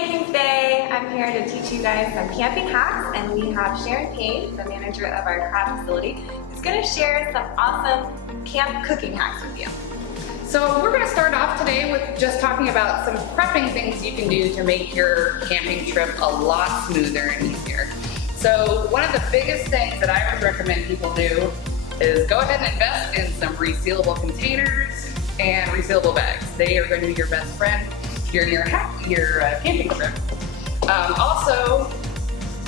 hiking today. I'm here to teach you guys some camping hacks, and we have Sharon, the manager of our craft facility, who's going to share some awesome camp cooking hacks with you. So we're going to start off today with just talking about some prepping things you can do to make your camping trip a lot smoother and easier. So one of the biggest things that I would recommend people do is go ahead and invest in some resealable containers and resealable bags. They are going to be your best friend during your camping trip. Also,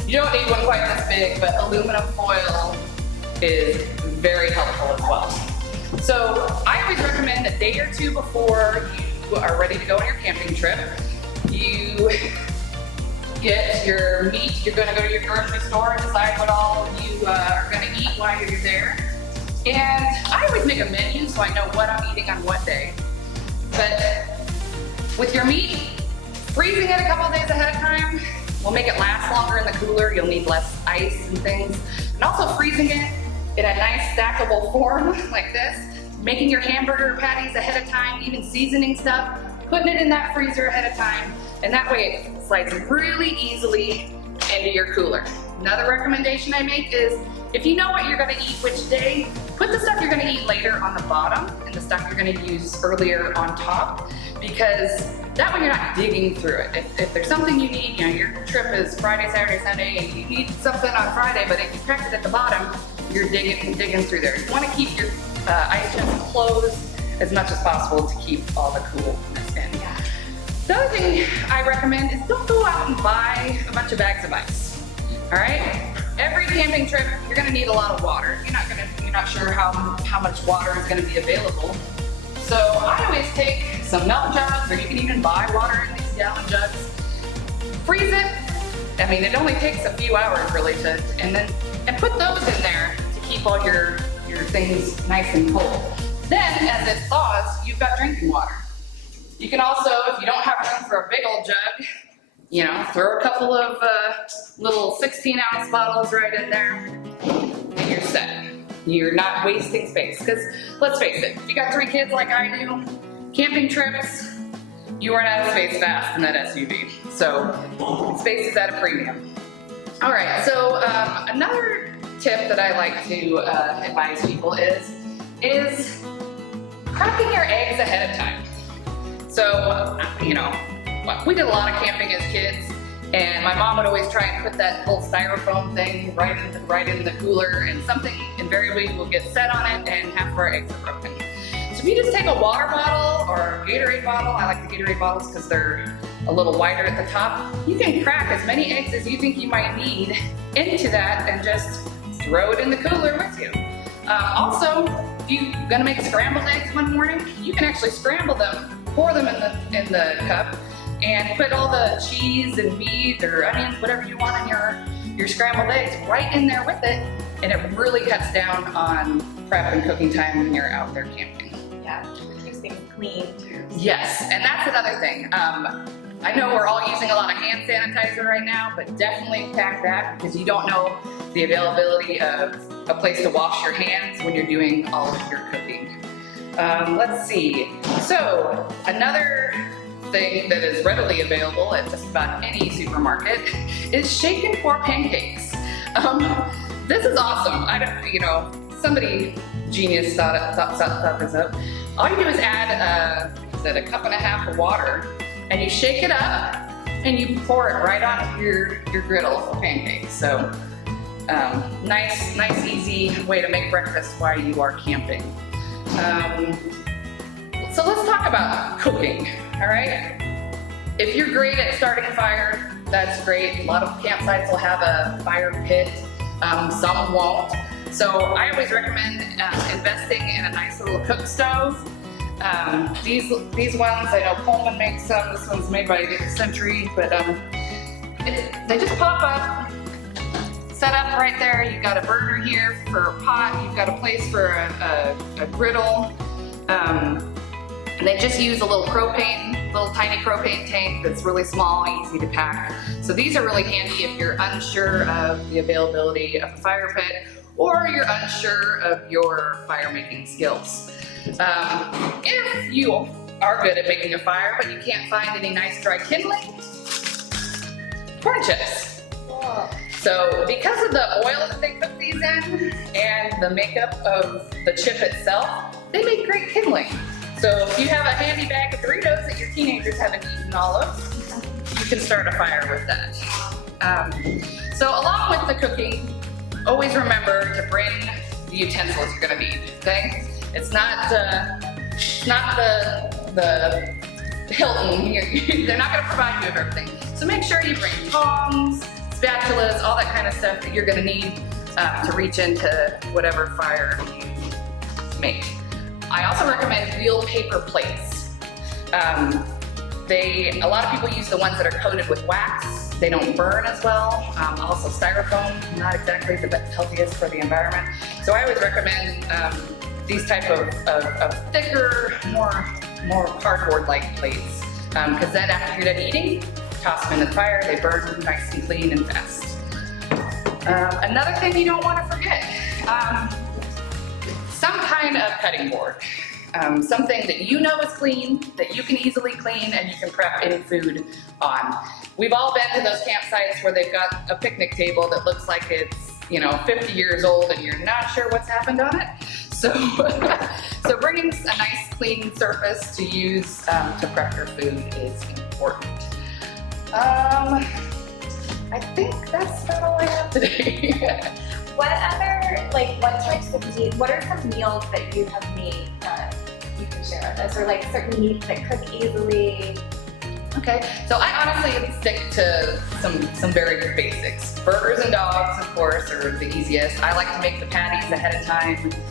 you don't need one quite this big, but aluminum foil is very helpful as well. So I always recommend a day or two before you are ready to go on your camping trip, you get your meat. You're going to go to your grocery store and decide what all you are going to eat while you're there. And I always make a menu so I know what I'm eating on what day. But with your meat, freezing it a couple of days ahead of time will make it last longer in the cooler. You'll need less ice and things. And also freezing it in a nice stackable form like this, making your hamburger patties ahead of time, even seasoning stuff, putting it in that freezer ahead of time, and that way it slides really easily into your cooler. Another recommendation I make is if you know what you're gonna eat which day, put the stuff you're gonna eat later on the bottom and the stuff you're gonna use earlier on top, because that way you're not digging through it. If there's something you need, you know, your trip is Friday, Saturday, Sunday, and you need something on Friday, but if you cracked it at the bottom, you're digging through there. You wanna keep your ice chest closed as much as possible to keep all the coolness in. Yeah. The other thing I recommend is don't go out and buy a bunch of bags of ice. All right? Every camping trip, you're gonna need a lot of water. You're not sure how much water is gonna be available. So I always take some melt jugs, or you can even buy water in these gallon jugs. Freeze it. I mean, it only takes a few hours really and put those in there to keep all your things nice and cold. Then, as it thaws, you've got drinking water. You can also, if you don't have room for a big old jug, you know, throw a couple of little 16-ounce bottles right in there, and you're set. You're not wasting space, because let's face it, if you got 3 kids like I do, camping trips, you run out of space fast in that SUV. So space is at a premium. All right, so another tip that I like to advise people is cracking your eggs ahead of time. So, you know, we did a lot of camping as kids, and my mom would always try and put that little styrofoam thing right in the cooler, and something invariably will get set on it and half of our eggs are broken. So if you just take a water bottle or a Gatorade bottle, I like the Gatorade bottles because they're a little wider at the top, you can crack as many eggs as you think you might need into that and just throw it in the cooler with you. Also, if you're gonna make scrambled eggs one morning, you can actually scramble them, pour them in the cup, and put all the cheese and meat or onions, whatever you want in your scrambled eggs right in there with it, and it really cuts down on prep and cooking time when you're out there camping. Yeah, it keeps things clean too. Yes, and that's another thing. I know we're all using a lot of hand sanitizer right now, but definitely pack that, because you don't know the availability of a place to wash your hands when you're doing all of your cooking. Let's see. So another thing that is readily available at just about any supermarket is shake and pour pancakes. This is awesome. Somebody genius thought this up. All you do is add a cup and a half of water, and you shake it up, and you pour it right onto your griddle for pancakes. So nice, easy way to make breakfast while you are camping. So let's talk about cooking, all right? If you're great at starting a fire, that's great. A lot of campsites will have a fire pit, some won't. So I always recommend investing in a nice little cook stove. These ones, I know Coleman makes some. This one's made by Century, but they just pop up, set up right there. You've got a burner here for a pot. You've got a place for a griddle. And they just use a little tiny propane tank that's really small, easy to pack. So these are really handy if you're unsure of the availability of a fire pit, or you're unsure of your fire making skills. If you are good at making a fire, but you can't find any nice dry kindling, corn chips. Cool. So because of the oil that they cook these in and the makeup of the chip itself, they make great kindling. So if you have a handy bag of Doritos that your teenagers haven't eaten all of, you can start a fire with that. So along with the cooking, always remember to bring the utensils you're gonna need, okay? It's not the Hilton. They're not gonna provide you with everything. So make sure you bring tongs, spatulas, all that kind of stuff that you're gonna need to reach into whatever fire you make. I also recommend real paper plates. A lot of people use the ones that are coated with wax. They don't burn as well. Also styrofoam, not exactly the healthiest for the environment. So I always recommend these type of thicker, more cardboard-like plates. Because then after you're done eating, toss them in the fire, they burn nice and clean and fast. Another thing you don't want to forget, some kind of cutting board. Something that you know is clean, that you can easily clean, and you can prep any food on. We've all been to those campsites where they've got a picnic table that looks like it's 50 years old and you're not sure what's happened on it. So, so bringing a nice clean surface to use to prep your food is important. I think that's about all I have today. What are some meals that you have made that you can share with us? Or like certain meats that cook easily? Okay, so I honestly stick to some very good basics. Burgers and dogs, of course, are the easiest. I like to make the patties ahead of time